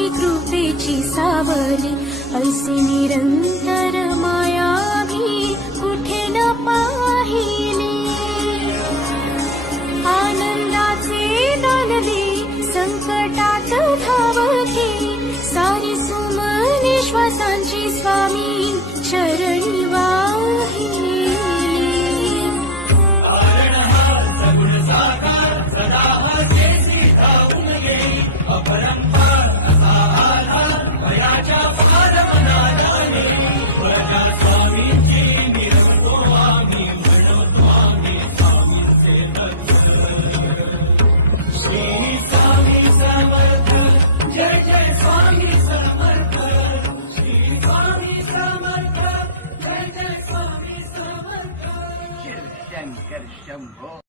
स्वामी कृपेची सावली, ऐसी निरंतर माया भी कुठे न पाहिली। आनंदाचे दान दे संकटात धावके, सारी सुमने श्वासांची स्वामी चरणी वाहिली। शंकर शंभो।